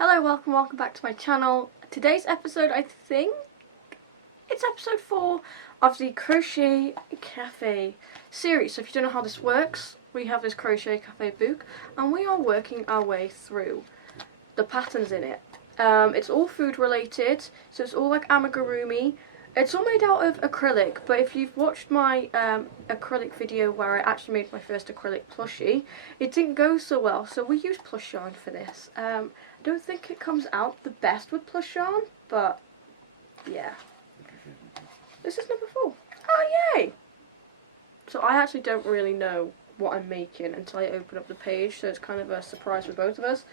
Hello, welcome back to my channel. Today's episode, I think it's episode 4 of the Crochet Cafe series. So if you don't know how this works, we have this Crochet Cafe book and we are working our way through the patterns in it. It's all food related, so it's all like amigurumi. It's all made out of acrylic, but if you've watched my acrylic video where I actually made my first acrylic plushie, it didn't go so well, so we used plush yarn for this. I don't think it comes out the best with plush yarn, but yeah. This is number 4. Oh, yay! So I actually don't really know what I'm making until I open up the page, so it's kind of a surprise for both of us.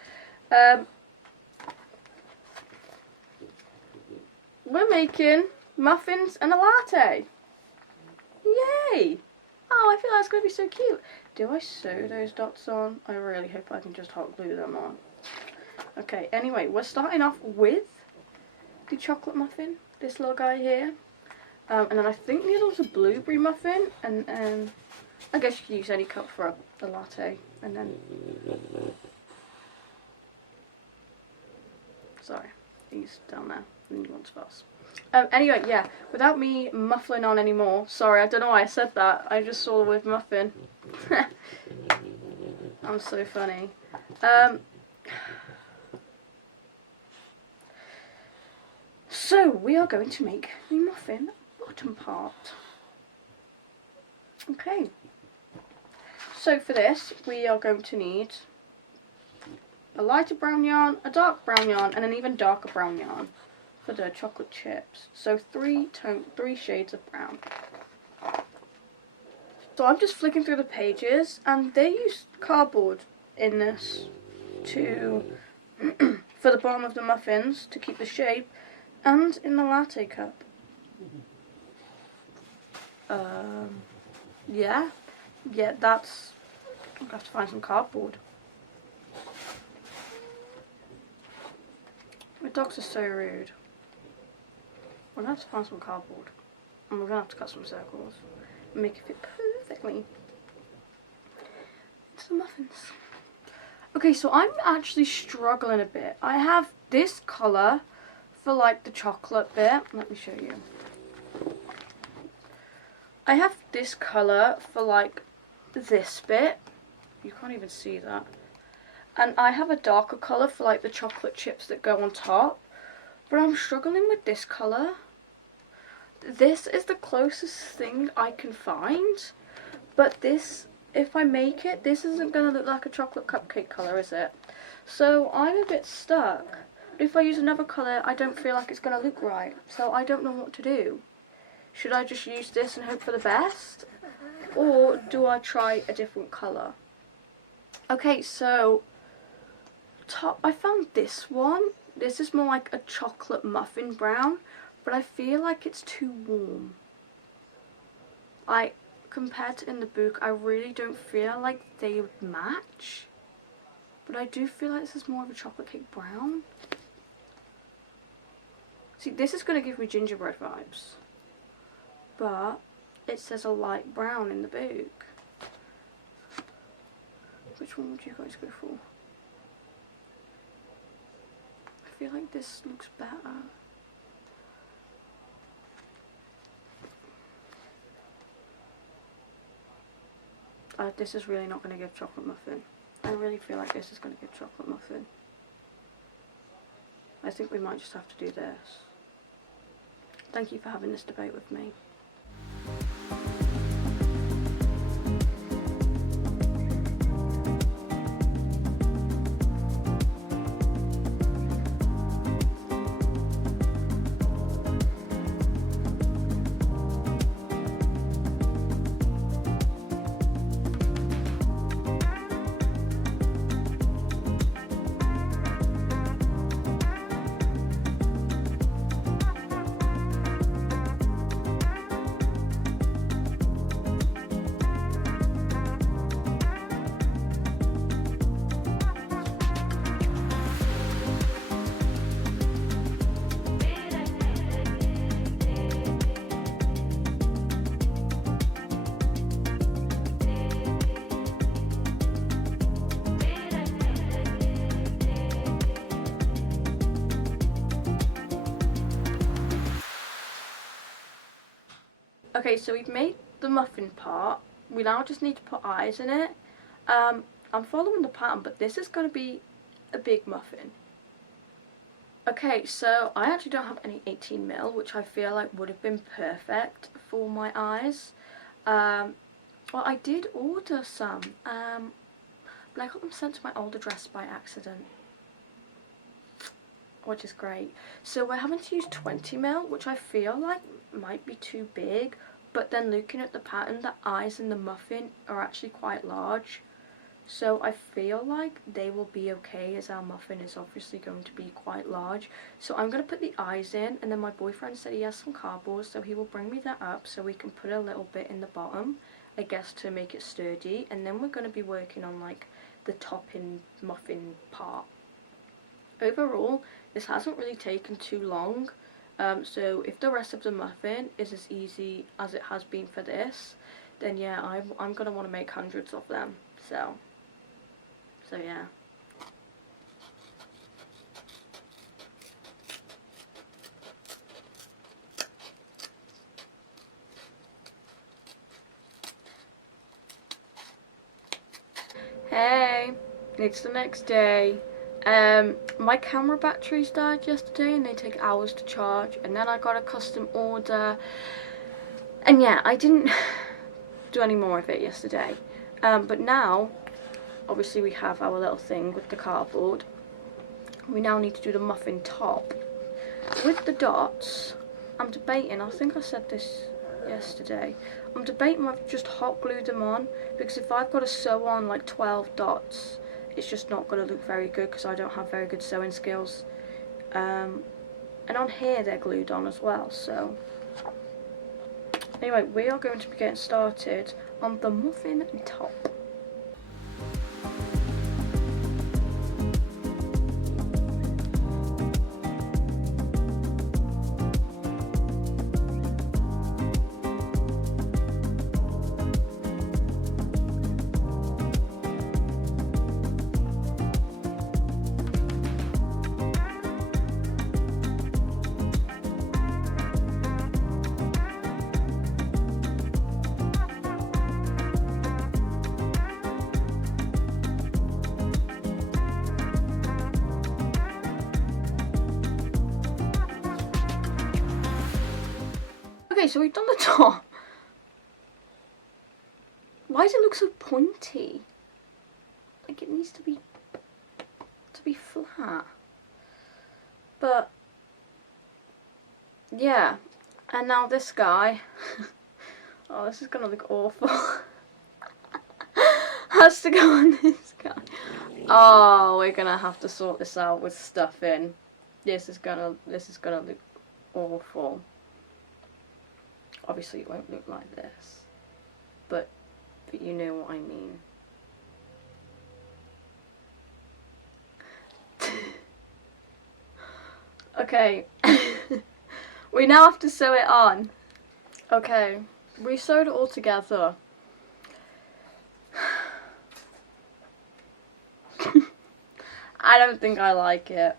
We're making muffins and a latte. Yay! Oh, I feel that's going to be so cute. Do I sew those dots on? I really hope I can just hot glue them on. Okay, anyway, we're starting off with the chocolate muffin, this little guy here. And then I think the other one's a blueberry muffin, and I guess you can use any cup for a latte. And then, sorry, he's down there, and he wants fast. Anyway, yeah, without me muffling on anymore, sorry, I don't know why I said that, I just saw the word muffin. I'm so funny. So, we are going to make the muffin bottom part. Okay. So for this, we are going to need a lighter brown yarn, a dark brown yarn, and an even darker brown yarn for the chocolate chips. So three shades of brown. So I'm just flicking through the pages, and they use cardboard in this to for the bottom of the muffins to keep the shape, and in the latte cup. Yeah, that's. I'll have to find some cardboard. My dogs are so rude. We're gonna have to find some cardboard, and we're gonna have to cut some circles and make it fit perfectly into the muffins. Okay, so I'm actually struggling a bit. I have this colour for like the chocolate bit. Let me show you. I have this colour for like this bit. You can't even see that. And I have a darker colour for like the chocolate chips that go on top. But I'm struggling with this colour. This is the closest thing I can find. But this, if I make it, this isn't going to look like a chocolate cupcake colour, is it? So I'm a bit stuck. But if I use another colour, I don't feel like it's going to look right. So I don't know what to do. Should I just use this and hope for the best? Or do I try a different colour? Okay, so I found this one. This is more like a chocolate muffin brown, but I feel like it's too warm. Compared to in the book, I really don't feel like they would match. But I do feel like this is more of a chocolate cake brown. See, this is going to give me gingerbread vibes. But it says a light brown in the book. Which one would you guys go for? I feel like this looks better. This is really not going to give chocolate muffin. I really feel like this is going to give chocolate muffin. I think we might just have to do this. Thank you for having this debate with me. Okay, so we've made the muffin part. We now just need to put eyes in it. I'm following the pattern, but this is going to be a big muffin. Okay, so I actually don't have any 18mm, which I feel like would have been perfect for my eyes. Well, I did order some, but I got them sent to my old address by accident, which is great. So we're having to use 20mm, which I feel like might be too big, but then looking at the pattern, the eyes in the muffin are actually quite large. So I feel like they will be okay, as our muffin is obviously going to be quite large. So I'm going to put the eyes in, and then my boyfriend said he has some cardboard, so he will bring me that up so we can put a little bit in the bottom, I guess, to make it sturdy. And then we're going to be working on like the topping muffin part. Overall, this hasn't really taken too long. So if the rest of the muffin is as easy as it has been for this, then yeah, I'm going to want to make hundreds of them. So yeah. Hey, it's the next day. My camera batteries died yesterday and they take hours to charge, and then I got a custom order, and yeah, I didn't do any more of it yesterday. But now, obviously we have our little thing with the cardboard. We now need to do the muffin top. With the dots, I'm debating, I think I said this yesterday, I'm debating whether to just hot glue them on, because if I've got to sew on like 12 dots, it's just not going to look very good because I don't have very good sewing skills. And on here they're glued on as well, so anyway, we are going to be getting started on the muffin top. Okay, so we've done the top. Why does it look so pointy? Like it needs to be flat. But yeah, and now this guy. Oh, this is gonna look awful. Has to go on this guy. Oh, we're gonna have to sort this out with stuffing. This is gonna look awful. Obviously it won't look like this, but you know what I mean. Okay, we now have to sew it on. Okay, we sewed it all together. I don't think I like it.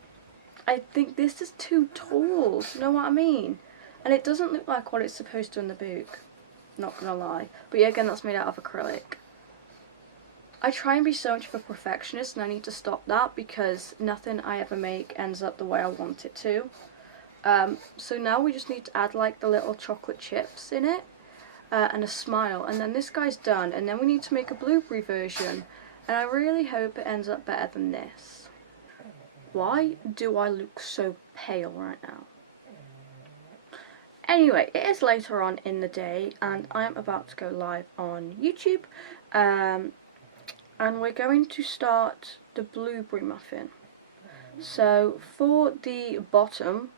I think this is too tall, you know what I mean? And it doesn't look like what it's supposed to in the book, not gonna lie. But yeah, again, that's made out of acrylic. I try and be so much of a perfectionist, and I need to stop that because nothing I ever make ends up the way I want it to. So now we just need to add like the little chocolate chips in it, and a smile, and then this guy's done, and then we need to make a blueberry version, and I really hope it ends up better than this. Why do I look so pale right now? Anyway, it is later on in the day and I am about to go live on YouTube, and we're going to start the blueberry muffin. So for the bottom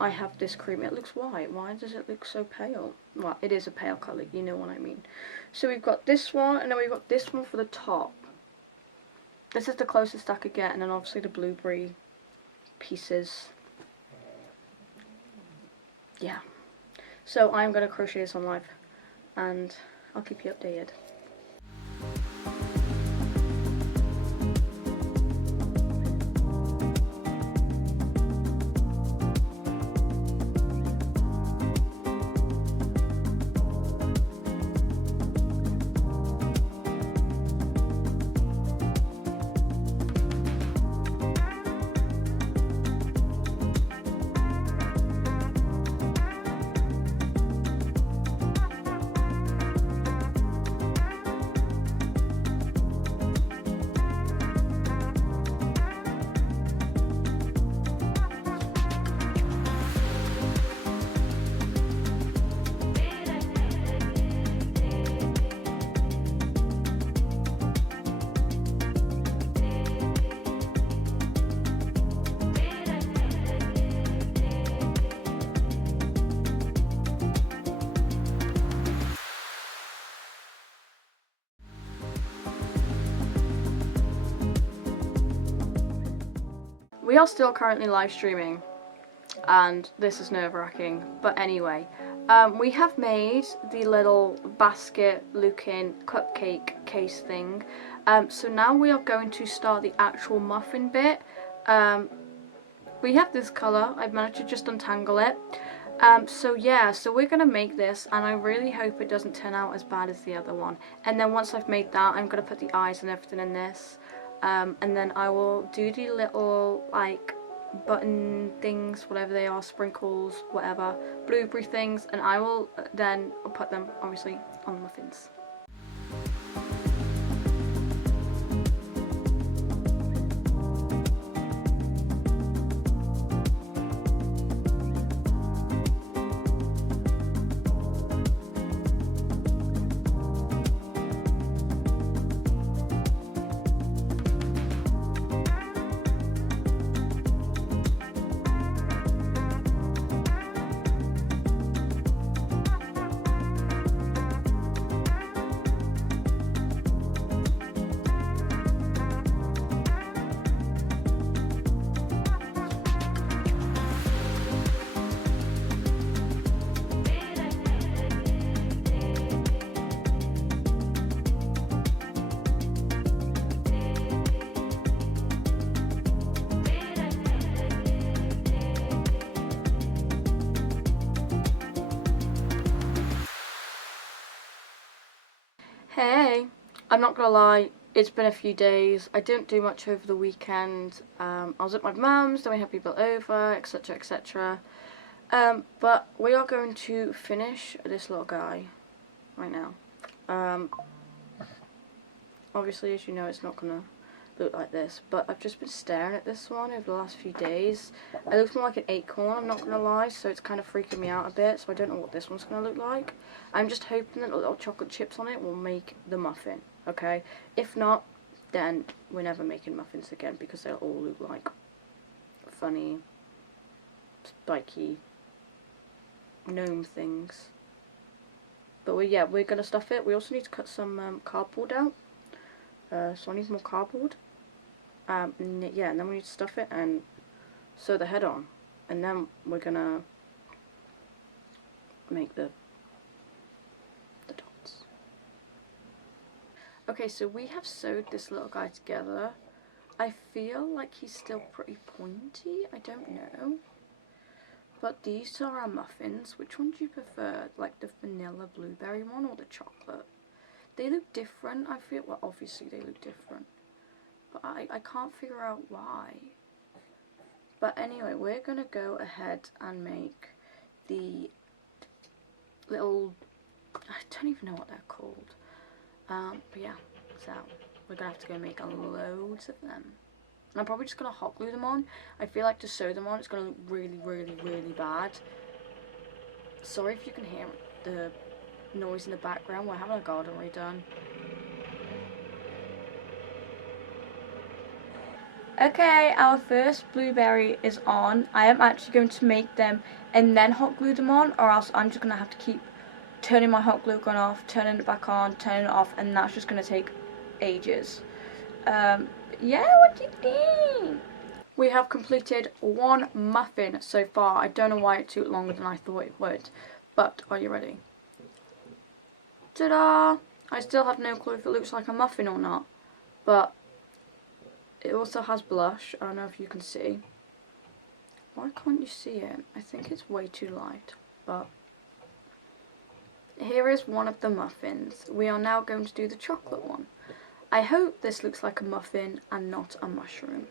I have this cream. It looks white. Why does it look so pale? Well, it is a pale colour, you know what I mean. So we've got this one, and then we've got this one for the top. This is the closest I could get, and then obviously the blueberry pieces. Yeah. So I'm going to crochet this on live, and I'll keep you updated. we are still currently live streaming, and this is nerve-wracking, but anyway, we have made the little basket looking cupcake case thing. So now we are going to start the actual muffin bit. We have this colour, I've managed to just untangle it. So yeah, so we're going to make this, and I really hope it doesn't turn out as bad as the other one. And then once I've made that, I'm going to put the eyes and everything in this. And then I will do the little, like, button things, whatever they are, sprinkles, whatever, blueberry things, and I will then put them, obviously, on the muffins. Hey, I'm not gonna lie, it's been a few days. I didn't do much over the weekend. I was at my mum's, then we had people over, etc, etc. But we are going to finish this little guy right now. Obviously, as you know, it's not gonna look like this, but I've just been staring at this one over the last few days. It looks more like an acorn, I'm not gonna lie, so it's kind of freaking me out a bit, so I don't know what this one's gonna look like. I'm just hoping that the little chocolate chips on it will make the muffin, okay? If not, then we're never making muffins again, because they'll all look like funny, spiky gnome things. But we're gonna stuff it. We also need to cut some cardboard out, so I need more cardboard. And then we need to stuff it and sew the head on, and then we're gonna make the dots. Okay, so we have sewed this little guy together. I feel like he's still pretty pointy, I don't know. But these are our muffins. Which one do you prefer? Like the vanilla blueberry one or the chocolate? They look different, I feel. Well, obviously they look different, but I can't figure out why. But anyway, we're gonna go ahead and make the little, I don't even know what they're called. But yeah, so we're gonna have to go make loads of them. I'm probably just gonna hot glue them on. I feel like to sew them on, it's gonna look really, really, really bad. Sorry if you can hear the noise in the background. We're having a garden redone. Okay, our first blueberry is on. I am actually going to make them and then hot glue them on, or else I'm just going to have to keep turning my hot glue gun off, turning it back on, turning it off, and that's just going to take ages. Yeah, what do you think? We have completed one muffin so far. I don't know why it took longer than I thought it would, but are you ready? Ta-da! I still have no clue if it looks like a muffin or not, but it also has blush. I don't know if you can see. Why can't you see it? I think it's way too light, but here is one of the muffins. We are now going to do the chocolate one. I hope this looks like a muffin and not a mushroom.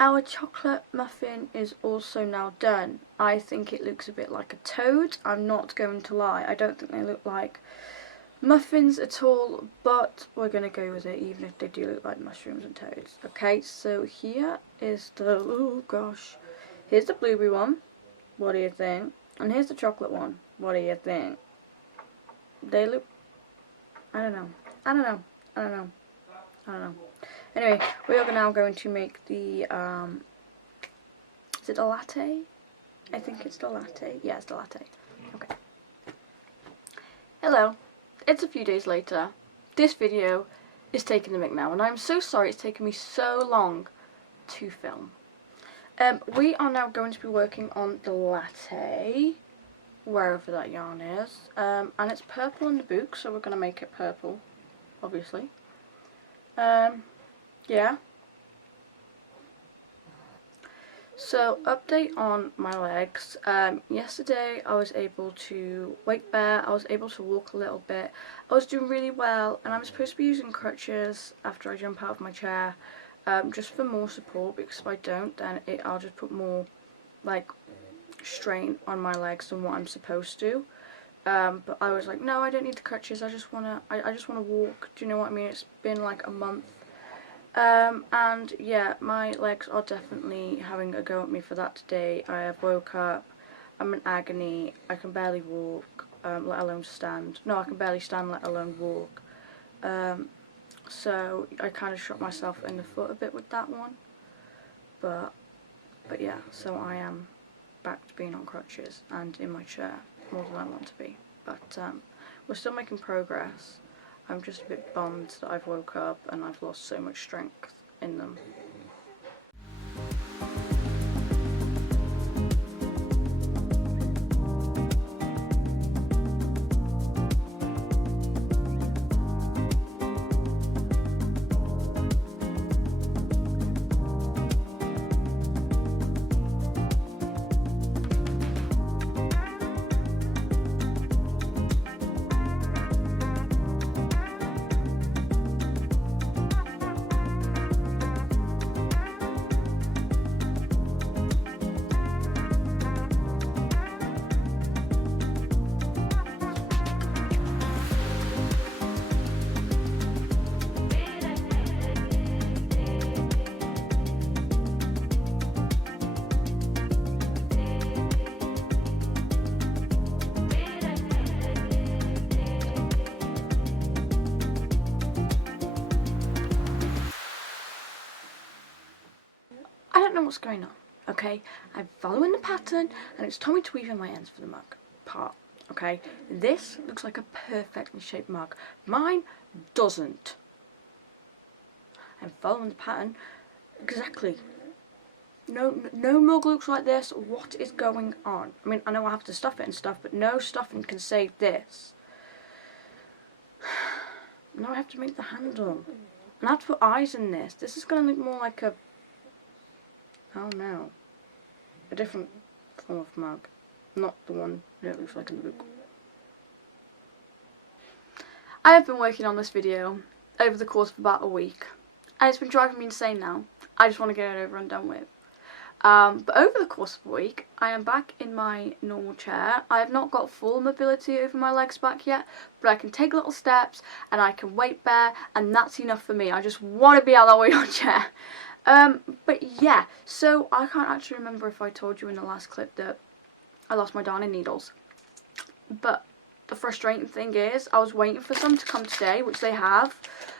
Our chocolate muffin is also now done. I think it looks a bit like a toad. I'm not going to lie. I don't think they look like muffins at all, but we're going to go with it even if they do look like mushrooms and toads. Okay, so here is the, oh gosh, here's the blueberry one. What do you think? And here's the chocolate one. What do you think? They look, I don't know. Anyway, we are now going to make the, is it a latte? I think it's the latte. Yeah, it's the latte. Okay. Hello. It's a few days later. This video is taking the mick now, and I'm so sorry it's taken me so long to film. We are now going to be working on the latte, wherever that yarn is, and it's purple in the book, so we're going to make it purple, obviously. Yeah. So, update on my legs. Yesterday I was able to weight bear, I was able to walk a little bit, I was doing really well, and I'm supposed to be using crutches after I jump out of my chair, just for more support, because if I don't, then I'll just put more, like, strain on my legs than what I'm supposed to. But I was like, no, I don't need the crutches, I just wanna walk, do you know what I mean? It's been like a month. And yeah, my legs are definitely having a go at me for that today. I have woke up, I'm in agony, I can barely walk, let alone stand. No, I can barely stand, let alone walk. So I kind of shot myself in the foot a bit with that one. But yeah, so I am back to being on crutches and in my chair more than I want to be. But we're still making progress. I'm just a bit bummed that I've woke up and I've lost so much strength in them. I don't know what's going on, okay? I'm following the pattern and it's told me to weave in my ends for the mug part, okay? This looks like a perfectly shaped mug. Mine doesn't. I'm following the pattern exactly. No mug looks like this. What is going on? I mean, I know I have to stuff it and stuff, but no stuffing can save this. Now I have to make the handle. And I have to put eyes in this. This is going to look more like a... oh no. A different form of mug. Not the one that it looks like in the book. I have been working on this video over the course of about a week. And it's been driving me insane now. I just want to get it over and done with. But over the course of a week, I am back in my normal chair. I have not got full mobility over my legs back yet, but I can take little steps and I can weight bear, and that's enough for me. I just want to be out of that weight chair. But yeah, so I can't actually remember if I told you in the last clip that I lost my darning needles. But the frustrating thing is, I was waiting for some to come today, which they have,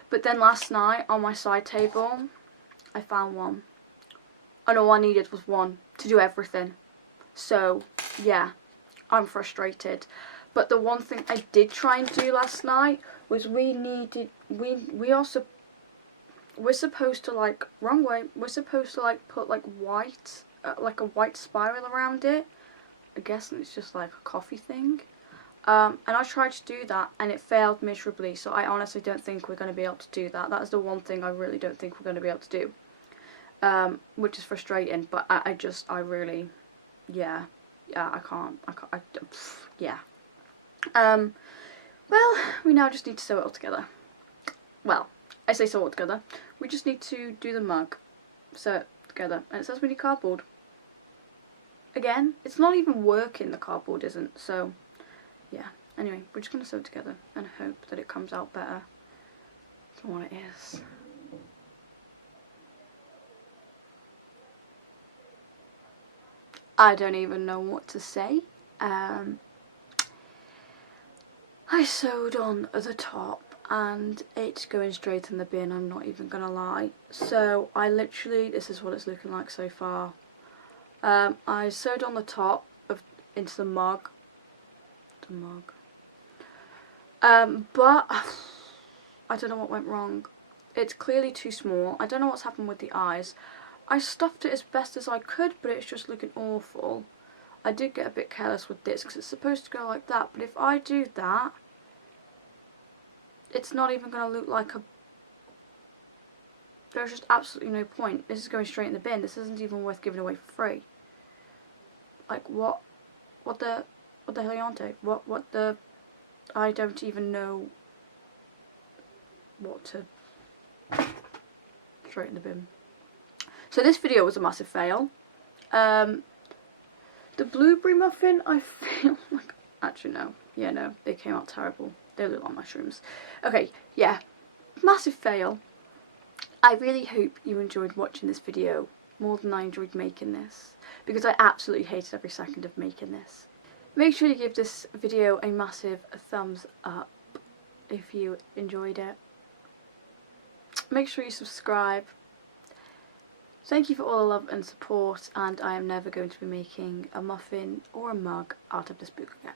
but then last night on my side table, I found one. And all I needed was one to do everything. So, yeah, I'm frustrated. But the one thing I did try and do last night was we're supposed to, like, wrong way, we're supposed to, like, put, like, white, like a white spiral around it. I guess it's just, like, a coffee thing. And I tried to do that, and it failed miserably, so I honestly don't think we're going to be able to do that. That is the one thing I really don't think we're going to be able to do. Which is frustrating, but I really, yeah, I can't, yeah. Well, we now just need to sew it all together. Well, I say sew it all together. We just need to do the mug, sew it together, and it says we need cardboard. Again, it's not even working, the cardboard isn't, so, yeah. Anyway, we're just going to sew it together and hope that it comes out better than what it is. I don't even know what to say. I sewed on the top and it's going straight in the bin, I'm not even gonna lie. So I literally, this is what it's looking like so far. I sewed on the top into the mug. But I don't know what went wrong. It's clearly too small. I don't know what's happened with the eyes. I stuffed it as best as I could, but it's just looking awful. I did get a bit careless with this because it's supposed to go like that, but if I do that, it's not even going to look like a... There's just absolutely no point. This is going straight in the bin. This isn't even worth giving away for free. Like, what the hell are you on to? What the... I don't even know what to... Straight in the bin. So this video was a massive fail. The blueberry muffin, I feel like... Actually, no. Yeah, no. They came out terrible. They look like mushrooms. Okay, yeah. Massive fail. I really hope you enjoyed watching this video more than I enjoyed making this, because I absolutely hated every second of making this. Make sure you give this video a massive thumbs up if you enjoyed it. Make sure you subscribe. Thank you for all the love and support, and I am never going to be making a muffin or a mug out of this book again.